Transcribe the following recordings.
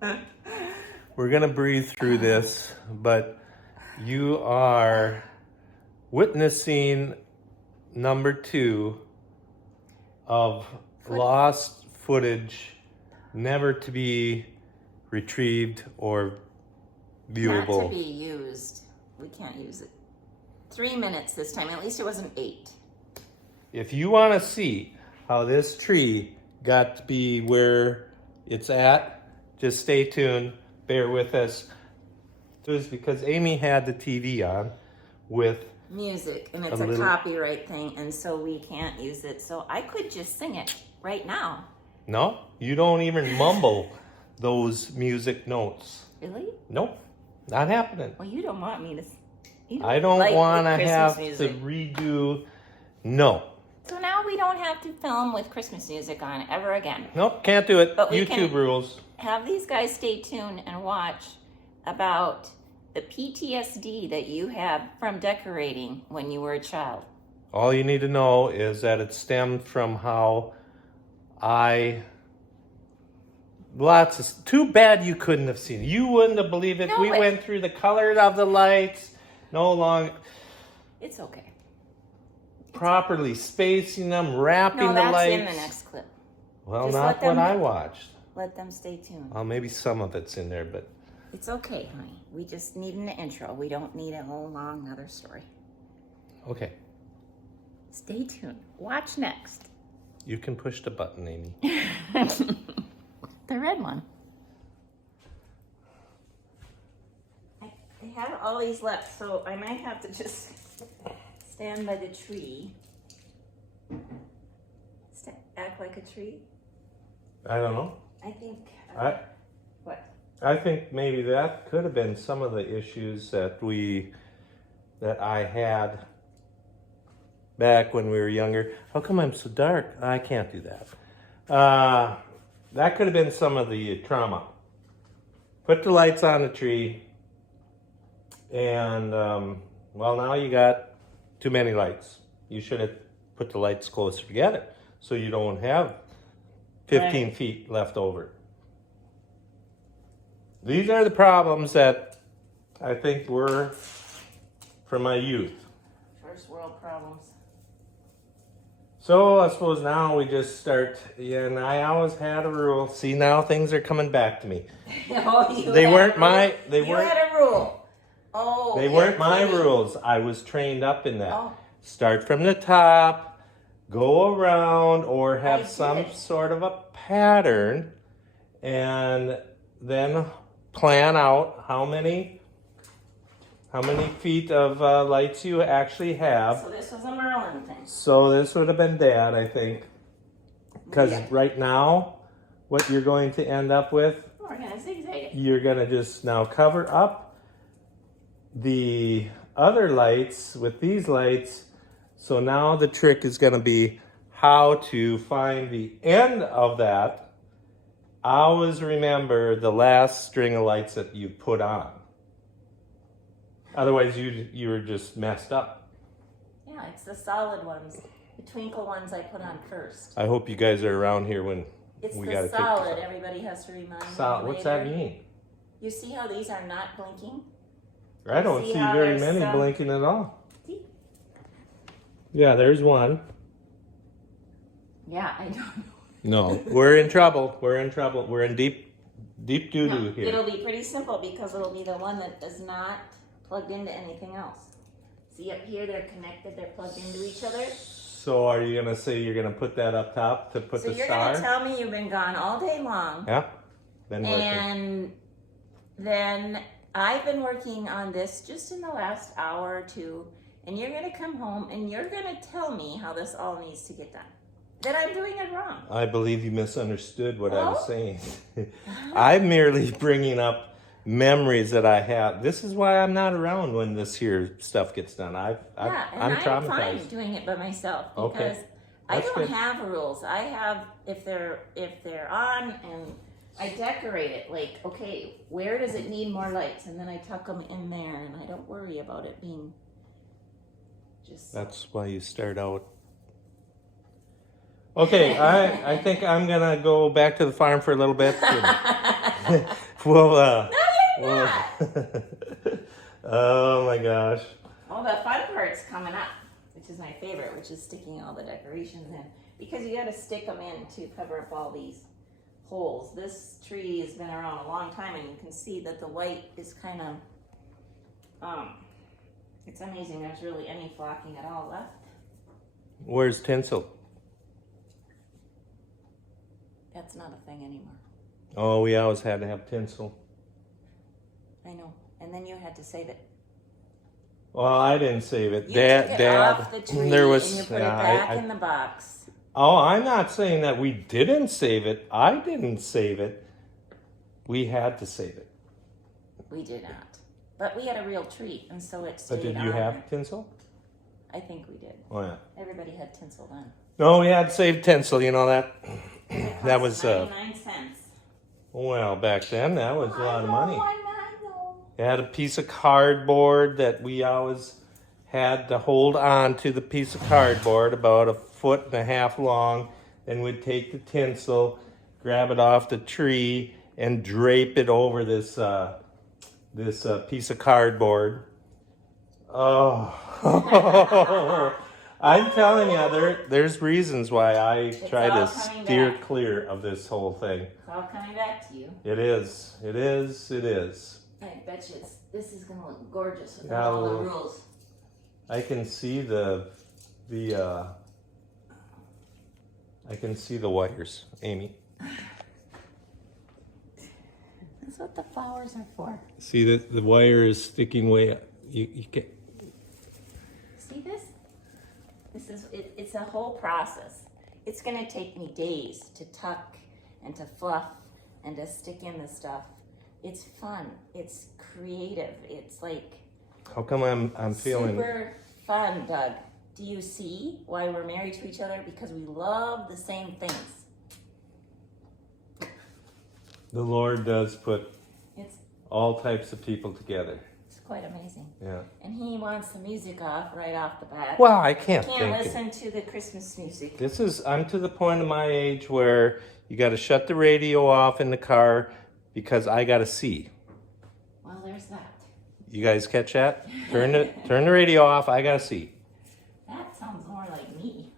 We're going to breathe through this, but you are witnessing number 2 of lost footage, never to be retrieved or viewable. Not to be used. We can't use it. 3 minutes this time. At least it wasn't 8. If you want to see how this tree got to be where it's at, just stay tuned. Bear with us. It was because Amy had the TV on with music, and it's a copyright thing, and so we can't use it. So I could just sing it right now. No, you don't even mumble those music notes. Really? Nope, not happening. Well, you don't want me to. I don't like want to Christmas have music. to redo. No. So now we don't have to film with Christmas music on ever again. Nope, can't do it. But we YouTube can rules. Have these guys stay tuned and watch about the PTSD that you had from decorating when you were a child. All you need to know is that it stemmed from how too bad you couldn't have seen it. You wouldn't have believed it. No, We went through the colors of the lights, no longer It's okay. properly spacing them, wrapping No, the that's lights. in the next clip. Well, Just not let them- what I watched. Let them stay tuned. Well, maybe some of it's in there, but It's okay, honey. We just need an intro. We don't need a whole long other story. okay. Stay tuned. Watch next. You can push the button, Amy. The red one. I have all these left, so I might have to just stand by the tree. Act like a tree. I don't know. I think. What? I think maybe that could have been some of the issues that I had back when we were younger. How come I'm so dark? I can't do that. That could have been some of the trauma. Put the lights on the tree, and well, now you got too many lights. You should have put the lights closer together so you don't have 15 feet left over. These are the problems that I think were from my youth. First world problems. So I suppose now we just start, and I always had a rule. See, now things are coming back to me. Oh, They weren't my rule. Oh, They weren't my rules. I was trained up in that. Oh. Start from the top, go around, or have I some did. sort of a pattern, and then plan out how many feet of lights you actually have. So this was a Merlin thing. So this would have been Dad, I think. Because right now, what you're going to end up with, We're going to zigzag it. you're going to just now cover up the other lights with these lights. So now the trick is going to be how to find the end of that. Always remember the last string of lights that you put on. Otherwise, you were just messed up. Yeah, it's the solid ones. The twinkle ones I put on first. I hope you guys are around here when It's we the got to take solid. this Everybody has to remind me out. What's that later. mean? You see how these are not blinking? I don't See see how very there's many some- blinking at all. See? Yeah, there's one. Yeah, I don't know. No, we're in trouble. We're in trouble. We're in deep doo-doo No, here. it'll be pretty simple because it'll be the one that is not plugged into anything else. See up here, they're connected. They're plugged into each other. So are you going to say you're going to put that up top to put So the you're star? going to tell me you've been gone all day long. Yeah, been working. And then I've been working on this just in the last hour or two. And you're going to come home and you're going to tell me how this all needs to get done. That I'm doing it wrong. I believe you misunderstood what I was Oh? saying. I'm merely bringing up memories that I have. This is why I'm not around when this here stuff gets done. I'm I'm traumatized. fine doing it by myself because Okay. I That's don't good. have rules. I have if they're on and I decorate it like, okay, where does it need more lights? And then I tuck them in there and I don't worry about it being just That's why you start out. Okay, I think I'm gonna go back to the farm for a little bit Well, No, you're well, not. oh my gosh. Well, the fun part's coming up, which is my favorite, which is sticking all the decorations in. Because you gotta stick them in to cover up all these holes. This tree has been around a long time, and you can see that the white is kind of, it's amazing there's really any flocking at all left. Where's Tinsel? That's not a thing anymore. Oh, we always had to have Tinsel. I know. And then you had to save it. Well, I didn't save it. You Dad, took it off the tree there was. and you put it back in the box. Oh, I'm not saying that we didn't save it. I didn't save it. We had to save it. We did not. But we had a real tree, and so it stayed But did on you there. have Tinsel? I think we did. Oh yeah. Everybody had tinsel then. No, we had saved Tinsel. You know that. That was 99 cents. well back then. That was a lot of money. I know. It had a piece of cardboard that we always had to hold on to the piece of cardboard about 1.5 feet long. Then we'd take the tinsel, grab it off the tree, and drape it over this piece of cardboard. Oh, I'm telling you, there's reasons why I try all to coming steer back. clear of this whole thing. It's all coming back to you. It is. It is. It is. I bet you this is going to look gorgeous with Yeah, all the well, rules. I can see I can see the wires, Amy. That's what the flowers are for. See that the wire is sticking way up. You can. See this? This is it's a whole process. It's going to take me days to tuck and to fluff and to stick in the stuff. It's fun. It's creative. It's like How come I'm feeling? super fun, Doug. Do you see why we're married to each other? Because we love the same things. The Lord does put It's all types of people together. it's quite amazing. Yeah. And he wants the music off right off the bat. Well, I can't Can't think. listen to the Christmas music. I'm to the point of my age where you got to shut the radio off in the car because I got to see. Well, there's that. You guys catch that? Turn the radio off. I got to see. That sounds more like me.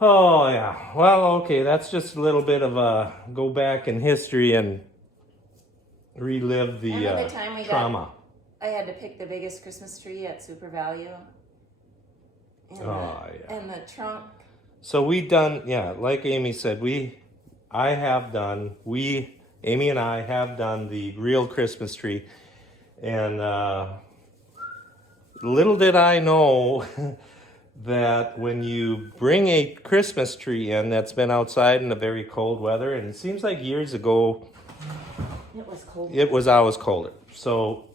Oh yeah. Well, okay. That's just a little bit of a go back in history and relive the Remember the time we trauma. I had to pick the biggest Christmas tree at Super Value. And Oh, yeah. And the trunk. So we done, yeah, like Amy said, Amy and I have done the real Christmas tree. And little did I know that when you bring a Christmas tree in that's been outside in a very cold weather, and it seems like years ago It was cold. it was always colder. So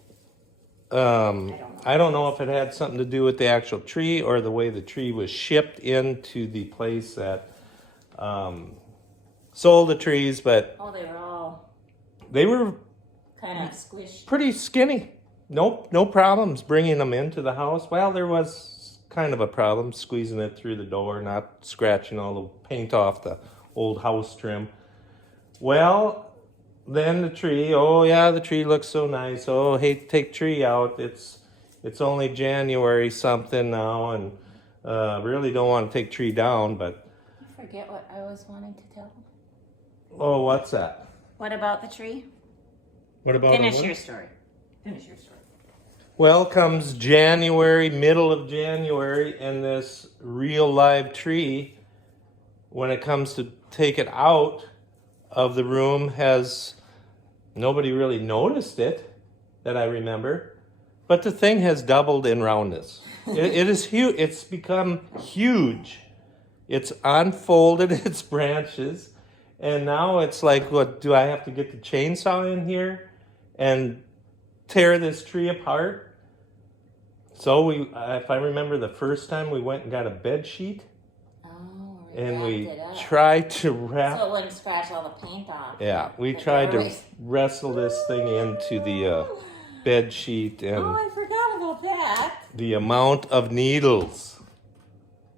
I don't know if it had something to do with the actual tree or the way the tree was shipped into the place that sold the trees, but Oh, they were kind of squished. pretty skinny. No problems bringing them into the house. Well, there was kind of a problem squeezing it through the door, not scratching all the paint off the old house trim. Well, then the tree, oh yeah, the tree looks so nice. Oh, hate to take tree out. It's only January something now, and really don't want to take tree down, but I forget what I was wanting to tell. oh, what's that? What about the tree? What about Finish a your story. Finish your story. Well, comes January, middle of January, and this real live tree, when it comes to take it out of the room, has nobody really noticed it that I remember, but the thing has doubled in roundness. It is huge. It's become huge. It's unfolded its branches, and now it's like, what, do I have to get the chainsaw in here and tear this tree apart? So if I remember the first time, we went and got a bed sheet, Oh, and wrapped we it up. tried to wrap. So it wouldn't scratch all the paint off. Yeah, we But tried to otherwise- wrestle this thing into the bed sheet, Oh, and I forgot about that. the amount of needles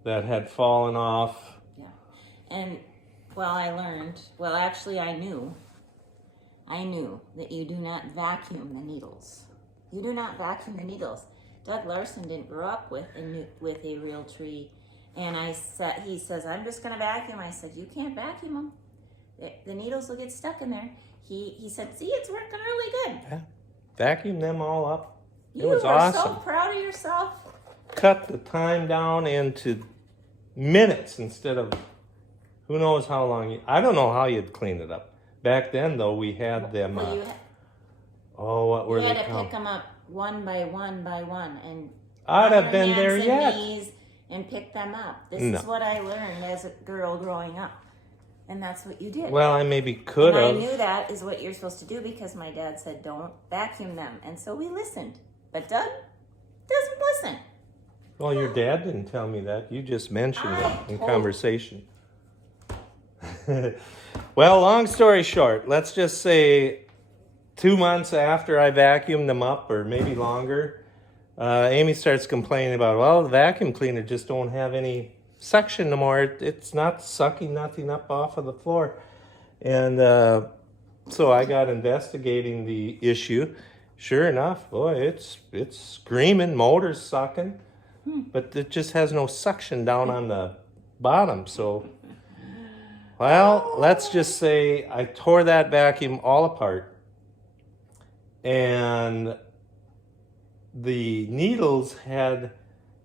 that had fallen off. Yeah. And, well, I learned, well, actually, I knew I knew that you do not vacuum the needles. You do not vacuum the needles. Doug Larson didn't grow up with a real tree. And he says, I'm just going to vacuum. I said, you can't vacuum them. The needles will get stuck in there. He said, see, it's working really good. Yeah. Vacuum them all up. It You was were awesome. so proud of yourself. Cut the time down into minutes instead of who knows how long. I don't know how you'd clean it up. Back then, though, we had them. Well, What were you they had to called? pick them up one by one by one, and I'd on have your been there hands yet. and knees and pick them up. This No. is what I learned as a girl growing up, and that's what you did. Well, I maybe could and I have. knew that is what you're supposed to do because my dad said don't vacuum them, and so we listened. But Doug doesn't listen. Well, your dad didn't tell me that. You just mentioned it in told- conversation. Well, long story short, let's just say 2 months after I vacuumed them up, or maybe longer, Amy starts complaining about, well, the vacuum cleaner just don't have any suction no more. It's not sucking nothing up off of the floor. And so I got investigating the issue. Sure enough, boy, it's screaming, motor's sucking, but it just has no suction down on the bottom. So, well, let's just say I tore that vacuum all apart, and the needles had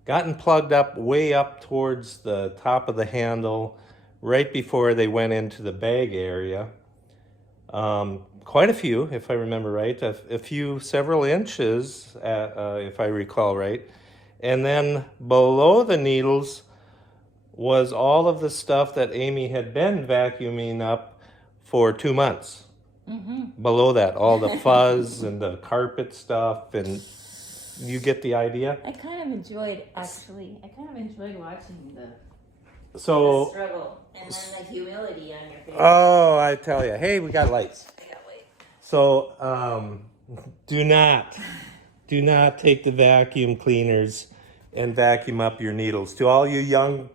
gotten plugged up way up towards the top of the handle right before they went into the bag area. Quite a few, if I remember right, a few, several inches, if I recall right. And then below the needles was all of the stuff that Amy had been vacuuming up for 2 months. Mm-hmm. Below that, all the fuzz and the carpet stuff, and you get the idea? I kind of enjoyed watching the So, struggle and then the humility on your face. oh, I tell you, hey, we got lights. I gotta wait. So, do not take the vacuum cleaners and vacuum up your needles. To all you young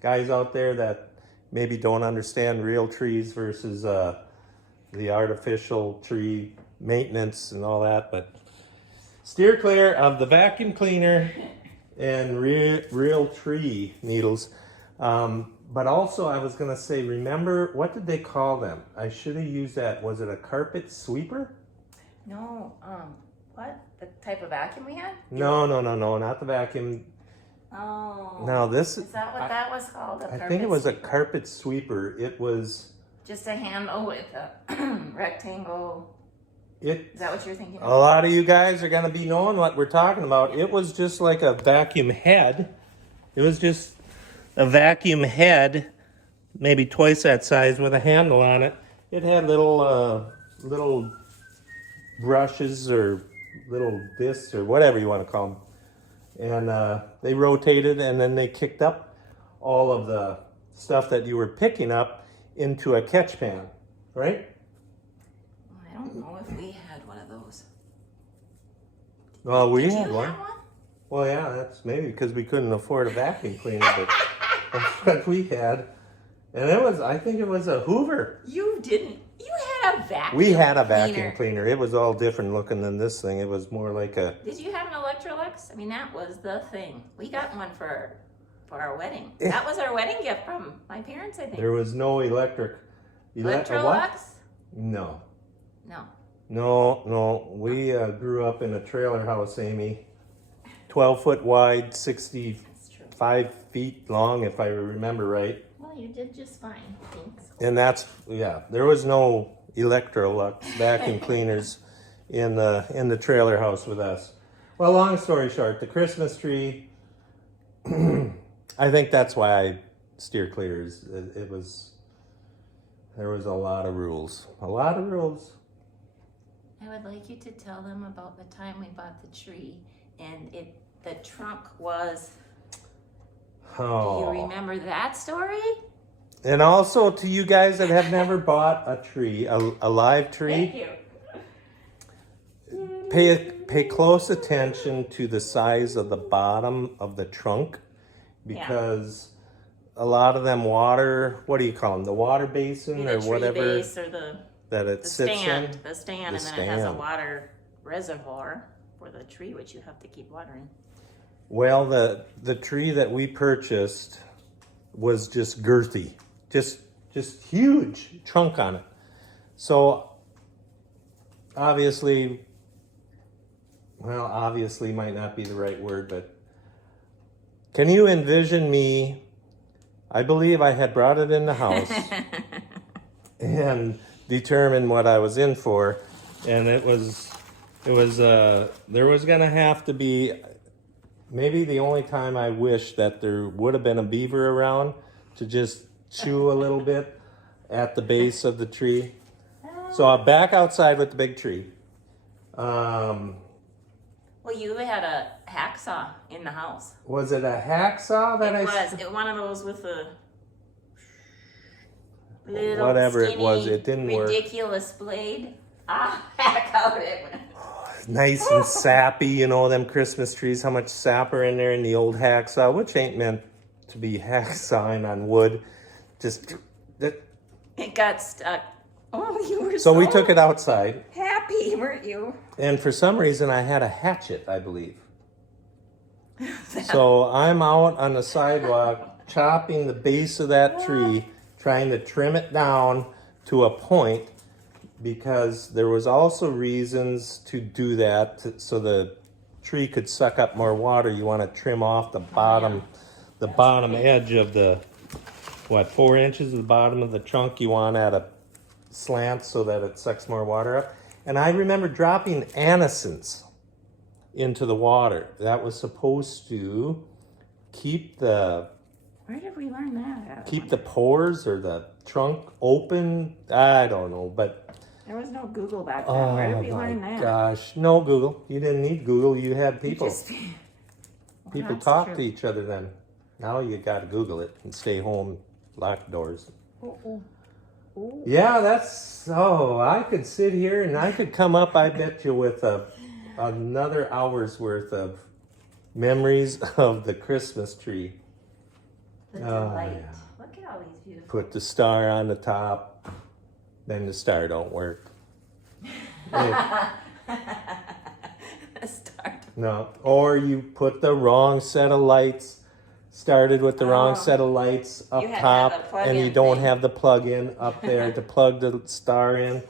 guys out there that maybe don't understand real trees versus the artificial tree maintenance and all that, but steer clear of the vacuum cleaner and real tree needles. But also, I was going to say, remember, what did they call them? I should have used that. Was it a carpet sweeper? No, what? The type of vacuum we had? No, not the vacuum. Oh. No, this Is that what that was called? I think it was a carpet sweeper. It was. Just a handle with a rectangle. It. Is that what you're thinking A of? lot of you guys are going to be knowing what we're talking about. It was just like a vacuum head. It was just a vacuum head, maybe twice that size, with a handle on it. It had little brushes or little discs or whatever you want to call them. And they rotated, and then they kicked up all of the stuff that you were picking up into a catch pan, right? I don't know if we had one of those. Well, we Did had you one. have one? Well, yeah, that's maybe because we couldn't afford a vacuum cleaner, but that's what we had. And I think it was a Hoover. You didn't. You had a vacuum. We had a vacuum cleaner. It was all different looking than this thing. It was more like a. Did you have an Electrolux? I mean, that was the thing. We got one for our wedding. That was our wedding gift from my parents, I think. There was no electric. What? Electrolux? No. No. No. We grew up in a trailer house, Amy. 12 foot wide, 65 That's true. feet long, if I remember right. Well, you did just fine. Thanks. And there was no Electrolux vacuum cleaners in the trailer house with us. Well, long story short, the Christmas tree, I think that's why I steer clear. There was a lot of rules. A lot of rules. I would like you to tell them about the time we bought the tree and the trunk was. Oh. Do you remember that story? And also to you guys that have never bought a tree, a live tree, you. pay close attention to the size of the bottom of the trunk, because a lot of them what do you call them? The water bason or the tree whatever. base or the that it The sits stand, in. the stand, The and then it has a stand. water reservoir for the tree, which you have to keep watering. Well, the tree that we purchased was just girthy, just huge trunk on it. So obviously might not be the right word, but can you envision me? I believe I had brought it in the house and determined what I was in for, and there was gonna have to be maybe the only time I wish that there would have been a beaver around to just chew a little bit at the base of the tree. So I'm back outside with the big tree. Well, you had a hacksaw in the house. Was it a hacksaw that One of those with a little whatever skinny, it was, it didn't work. ridiculous blade. Heck out it went. Nice and sappy, you know, them Christmas trees, how much sap are in there in the old hacksaw, which ain't meant to be hacksawing on wood. Just that. It got stuck. Oh, you were So we took it outside. happy, weren't you? And for some reason, I had a hatchet, I believe. So I'm out on the sidewalk chopping the base of that tree, trying to trim it down to a point, because there was also reasons to do that so the tree could suck up more water. You want to trim off the bottom, edge of the 4 inches of the bottom of the trunk. You want at a slant so that it sucks more water up. And I remember dropping anisons into the water. That was supposed to keep the Where did we learn that? the pores or the trunk open. I don't know, but There was no Google back then. Where did we learn that? gosh, no Google. You didn't need Google. You had people. People That's talk true. to each other then. Now you got to Google it and stay home, lock doors. Ooh. Yeah, I could sit here and I could come up, I bet you, with another hour's worth of memories of the Christmas tree. The Oh, delight. yeah. Look at all these beautiful. Put the star on the top, then the star don't work. Start. No, or you put the wrong set of lights, started with the wrong set of lights up You had to top, have a plug-in and you don't thing. have the plug-in up there to plug the star in.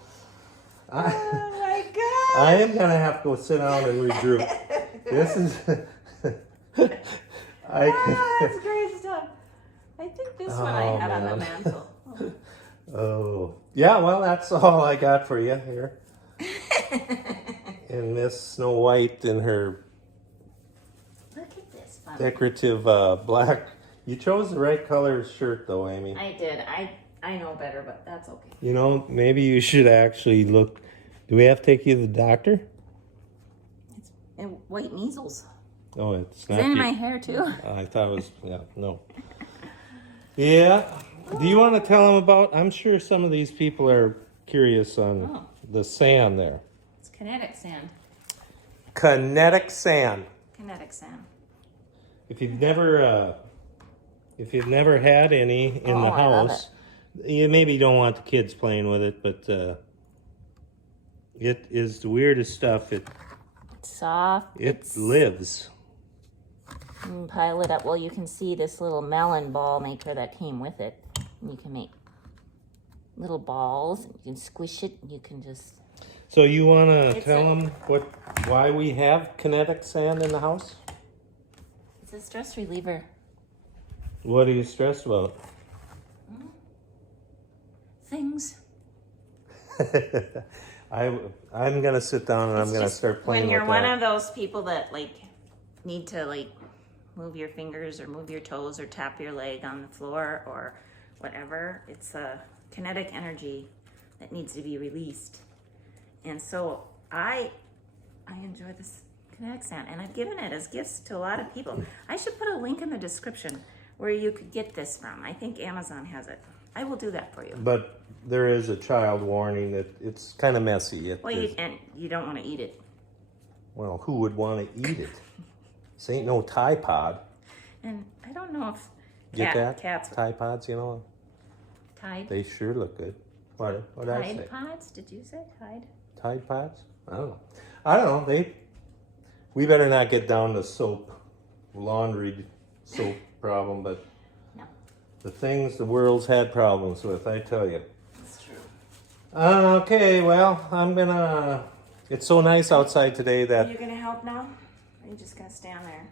Oh my god! I am gonna have to go sit down and regroup. This is. That's great stuff. I think this one I Oh, had on the man. mantle. Oh, yeah. Well, that's all I got for you here. And Miss Snow White in her Look at this fun. decorative black. You chose the right color shirt, though, Amy. I did. I know better, but that's okay. You know, maybe you should actually look. Do we have to take you to the doctor? It's white measles. Oh, it's Is not. it in you. my hair too? I thought it was. Yeah, no. Yeah. Do you want to tell them about? I'm sure some of these people are curious on the sand there. It's kinetic sand. Kinetic sand. Kinetic sand. If you've never had any in the I love house, you maybe don't want the kids playing with it, but it is the weirdest stuff. It's soft. It lives. You pile it up. Well, you can see this little melon ball maker that came with it. And you can make little balls. You can squish it. You can just. So you want to It's tell a- them why we have kinetic sand in the house? It's a stress reliever. What are you stressed about? Things. I'm gonna sit down and I'm gonna start playing When you're with one that. of those people that need to move your fingers or move your toes or tap your leg on the floor or whatever, it's a kinetic energy that needs to be released. And so I enjoy this kinetic sand, and I've given it as gifts to a lot of people. I should put a link in the description where you could get this from. I think Amazon has it. I will do that for you. But there is a child warning that it's kind of messy. Well, you don't want to eat it. Well, who would want to eat it? This ain't no Tide Pod. And I don't know if Get that? cats Tide Pods, you know? Tide. They sure look good. What did I say? Tide Pods? Did you say Tide? Tide Pods? I don't know. I don't know. We better not get down to laundry soap problem, but No. the world's had problems with, I tell you. That's true. Okay, well, it's so nice outside today Are that you gonna help now? Or are you just gonna stand there?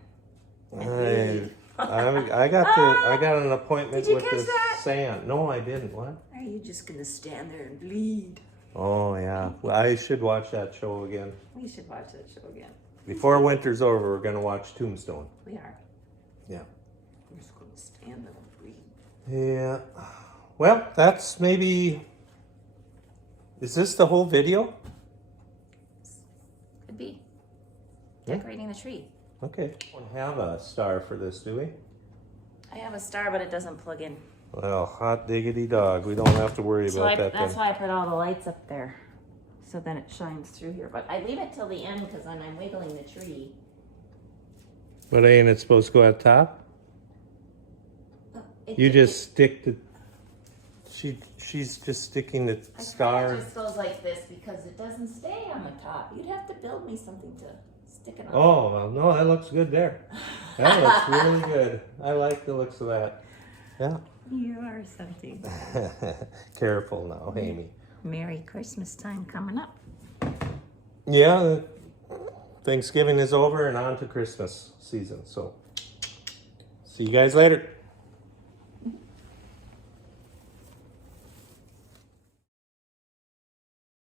I got an appointment Did you with catch this that? sand. No, I didn't. What? Are you just gonna stand there and bleed? Oh, yeah. Well, I should watch that show again. We should watch that show again. Before winter's over, we're going to watch Tombstone. We are. Yeah. We're just gonna stand there and bleed. Yeah. Well, that's maybe... Is this the whole video? Could be. Yeah. Decorating the tree. Okay. We don't have a star for this, do we? I have a star, but it doesn't plug in. Well, hot diggity dog. We don't have to worry about that That's then. why I put all the lights up there. So then it shines through here. But I leave it till the end because when I'm wiggling the tree. But ain't it supposed to go at the top? You just stick the... She's just sticking the star. It just goes like this because it doesn't stay on the top. You'd have to build me something to stick it on. Oh, well, no, that looks good there. That looks really good. I like the looks of that. Yeah. You are something. Careful now, Amy. Merry Christmas time coming up. Yeah, Thanksgiving is over and on to Christmas season. So, see you guys later.